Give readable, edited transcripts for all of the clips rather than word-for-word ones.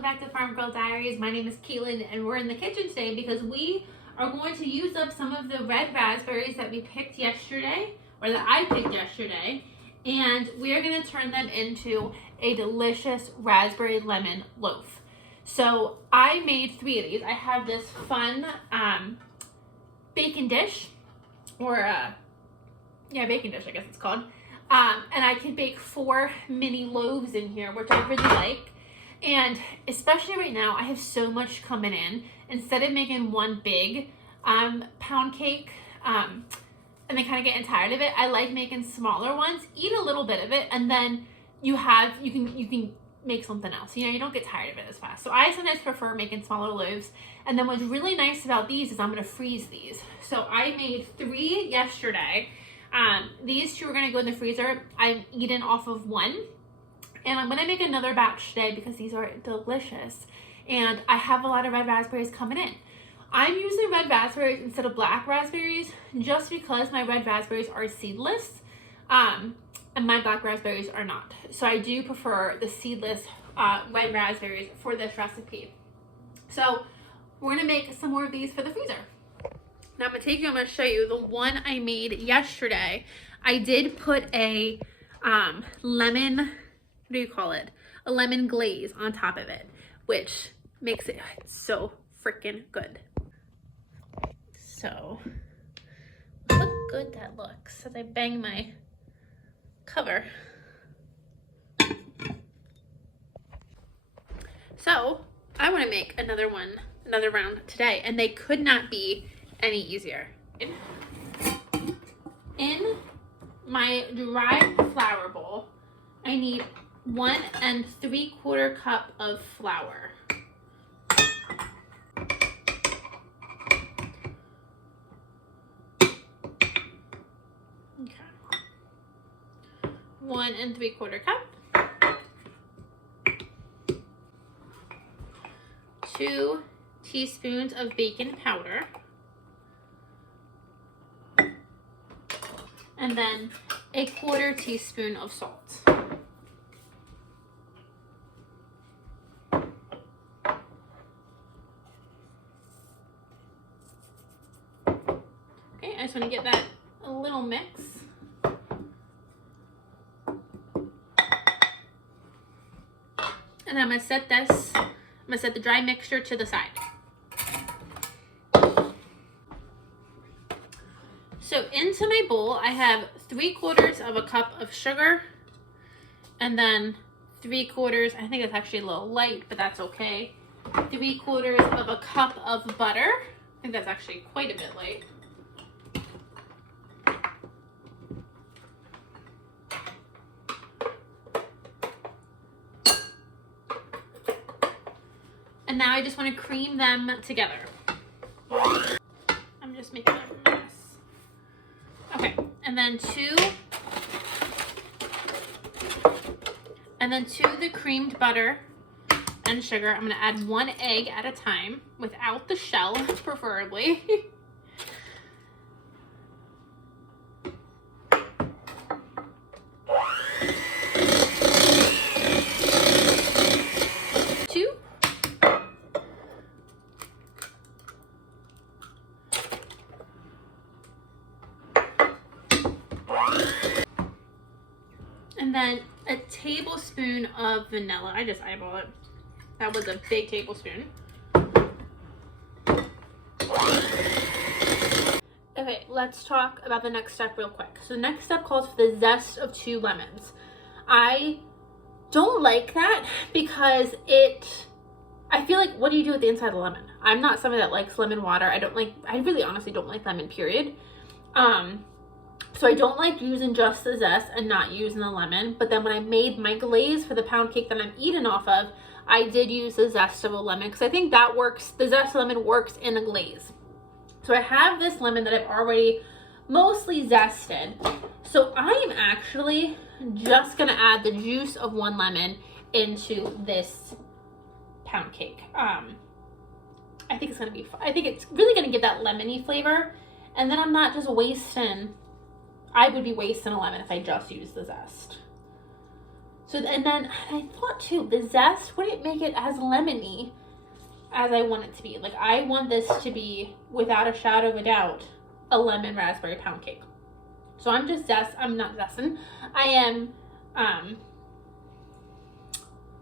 welcome back to Farm Girl Diaries. My name is Caitlin and we're in the kitchen today because we are going to use up some of the red raspberries that we picked yesterday, or that I picked yesterday, and we are going to turn them into a delicious raspberry lemon loaf. So I made 3 of these. I have this fun bacon dish, or bacon dish I guess it's called. And I can bake 4 mini loaves in here, which I really like. And especially right now, I have so much coming in. Instead of making one big pound cake and then kind of getting tired of it, I like making smaller ones. Eat a little bit of it, and then you can make something else. You know, you don't get tired of it as fast. So I sometimes prefer making smaller loaves. And then what's really nice about these is I'm going to freeze these. So I made 3 yesterday. These 2 are going to go in the freezer. I'm eating off of 1. And I'm going to make another batch today because these are delicious. And I have a lot of red raspberries coming in. I'm using red raspberries instead of black raspberries just because my red raspberries are seedless. And my black raspberries are not. So I do prefer the seedless red raspberries for this recipe. So we're going to make some more of these for the freezer. Now I'm going to show you the one I made yesterday. I did put a lemon, what do you call it? A lemon glaze on top of it, which makes it so freaking good. So look how good that looks as I bang my cover. So I want to make another round today, and they could not be any easier. In my dry flour bowl, I need 1 3/4 cup of flour. Okay. 1 3/4 cup. 2 teaspoons of baking powder. And then 1/4 teaspoon of salt. Okay, I just want to get that a little mix. And then I'm going to set the dry mixture to the side. So into my bowl, I have 3/4 cup of sugar, and then 3/4, I think it's actually a little light, but that's okay. 3/4 cup of butter. I think that's actually quite a bit light. And now I just want to cream them together. I'm just making a mess. Okay, and then to the creamed butter and sugar, I'm going to add 1 egg at a time without the shell, preferably. And then a tablespoon of vanilla. I just eyeball it. That was a big tablespoon. Okay, let's talk about the next step real quick. So the next step calls for the zest of 2 lemons. I don't like that because I feel like, what do you do with the inside of the lemon? I'm not somebody that likes lemon water. I really honestly don't like lemon, period. So I don't like using just the zest and not using the lemon. But then when I made my glaze for the pound cake that I'm eating off of, I did use the zest of a lemon because I think that works. The zest of lemon works in the glaze. So I have this lemon that I've already mostly zested. So I am actually just going to add the juice of 1 lemon into this pound cake. I think it's really going to give that lemony flavor. And then I'm not just wasting, I would be wasting a lemon if I just used the zest. So, and then I thought too, the zest wouldn't make it as lemony as I want it to be. Like, I want this to be, without a shadow of a doubt, a lemon raspberry pound cake. So I'm not zesting. I am,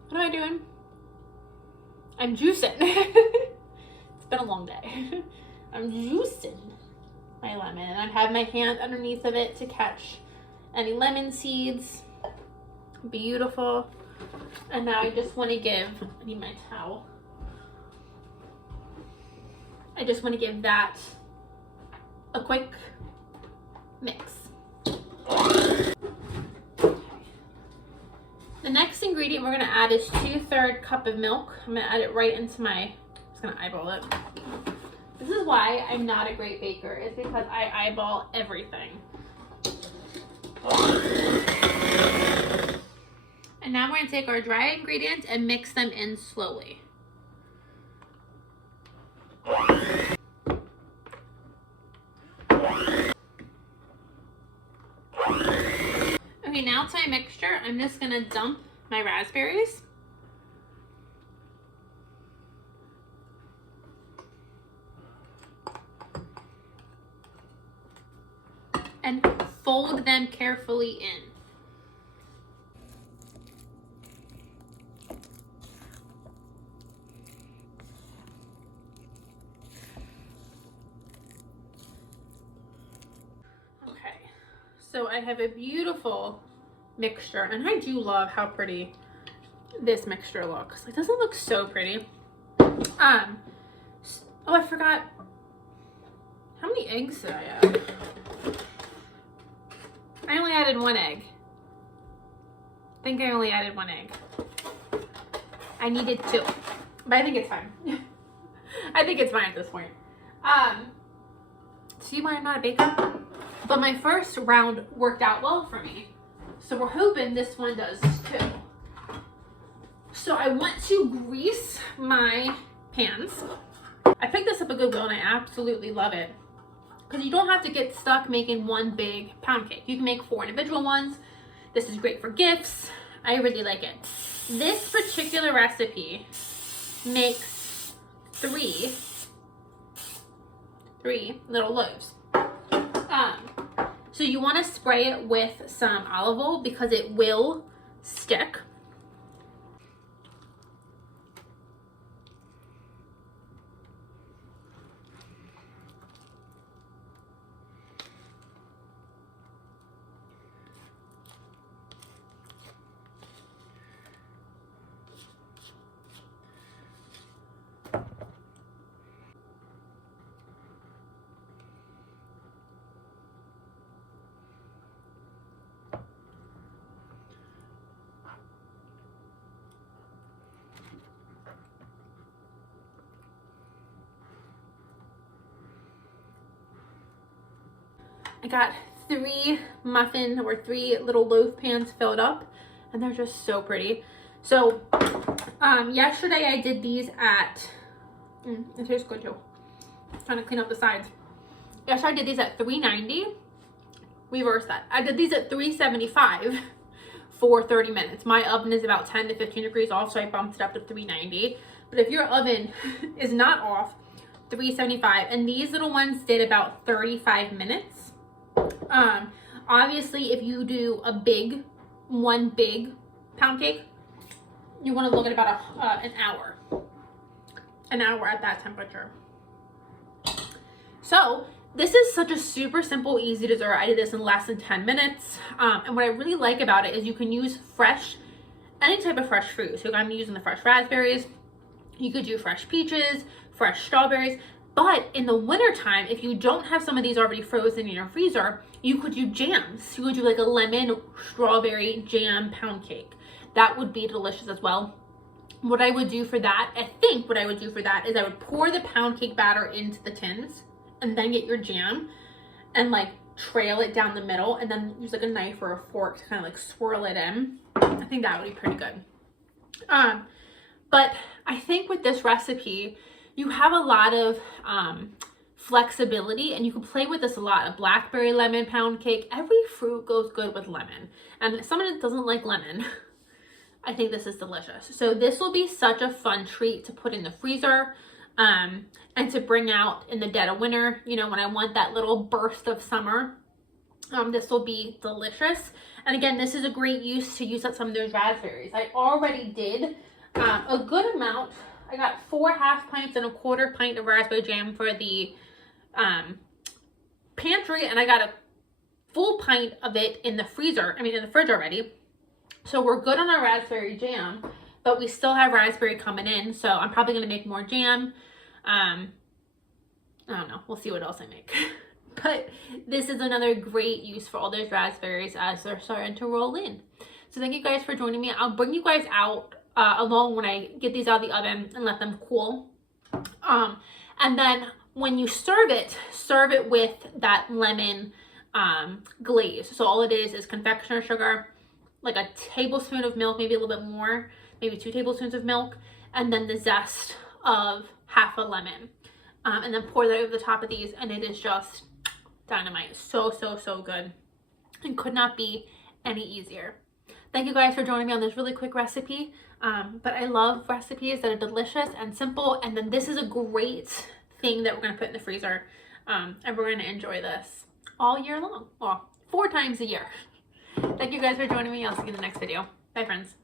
what am I doing? I'm juicing. It's been a long day. I'm juicing my lemon, and I've had my hand underneath of it to catch any lemon seeds. Beautiful. And now I just want to give, I need my towel. I just want to give that a quick mix. The next ingredient we're going to add is 2/3 cup of milk. I'm going to add it right into my, I'm just going to eyeball it. This is why I'm not a great baker, is because I eyeball everything. And now we're going to take our dry ingredients and mix them in slowly. Okay, now to my mixture, I'm just going to dump my raspberries. And fold them carefully in. So I have a beautiful mixture, and I do love how pretty this mixture looks. It doesn't look so pretty. Oh, I forgot. How many eggs did I add? I only added 1 egg. I think I only added 1 egg. I needed 2, but I think it's fine. I think it's fine at this point. See why I'm not a baker? But my first round worked out well for me. So we're hoping this one does too. So I want to grease my pans. I picked this up at Goodwill and I absolutely love it. Because you don't have to get stuck making one big pound cake. You can make 4 individual ones. This is great for gifts. I really like it. This particular recipe makes 3 little loaves. So you want to spray it with some olive oil because it will stick. I got 3 muffin or 3 little loaf pans filled up, and they're just so pretty. So yesterday I did these at, it tastes good too. Trying to clean up the sides. Yesterday I did these at $3.90. Reverse that. I did these at $3.75 for 30 minutes. My oven is about 10 to 15 degrees off, so I bumped it up to $3.90. But if your oven is not off, $3.75. And these little ones did about 35 minutes. Obviously, if you do one big pound cake, you want to look at about an hour at that temperature. So this is such a super simple, easy dessert. I did this in less than 10 minutes. And what I really like about it is you can use any type of fresh fruit. So I'm using the fresh raspberries. You could do fresh peaches, fresh strawberries. But in the wintertime, if you don't have some of these already frozen in your freezer, you could do jams. You could do like a lemon strawberry jam pound cake. That would be delicious as well. What I would do for that, I is I would pour the pound cake batter into the tins and then get your jam and like trail it down the middle and then use like a knife or a fork to kind of like swirl it in. I think that would be pretty good. But I think with this recipe, you have a lot of flexibility and you can play with this a lot. A blackberry lemon pound cake, every fruit goes good with lemon. And someone that doesn't like lemon, I think this is delicious. So this will be such a fun treat to put in the freezer and to bring out in the dead of winter, you know, when I want that little burst of summer. This will be delicious. And again, this is a great use to use up some of those raspberries. I already did a good amount. I got 4 half pints and a 1/4 pint of raspberry jam for the pantry, and I got a full pint of it in the freezer, in the fridge already. So we're good on our raspberry jam, but we still have raspberry coming in, so I'm probably going to make more jam. I don't know. We'll see what else I make. But this is another great use for all those raspberries as they're starting to roll in. So thank you guys for joining me. I'll bring you guys out along when I get these out of the oven and let them cool. And then when you serve it with that lemon glaze. So all it is confectioner sugar, like a tablespoon of milk, maybe a little bit more, maybe 2 tablespoons of milk, and then the zest of half a lemon. And then pour that over the top of these, and it is just dynamite. So, so, so good. And could not be any easier. Thank you guys for joining me on this really quick recipe. But I love recipes that are delicious and simple. And then this is a great thing that we're going to put in the freezer. And we're going to enjoy this all year long. Well, 4 times a year. Thank you guys for joining me. I'll see you in the next video. Bye, friends.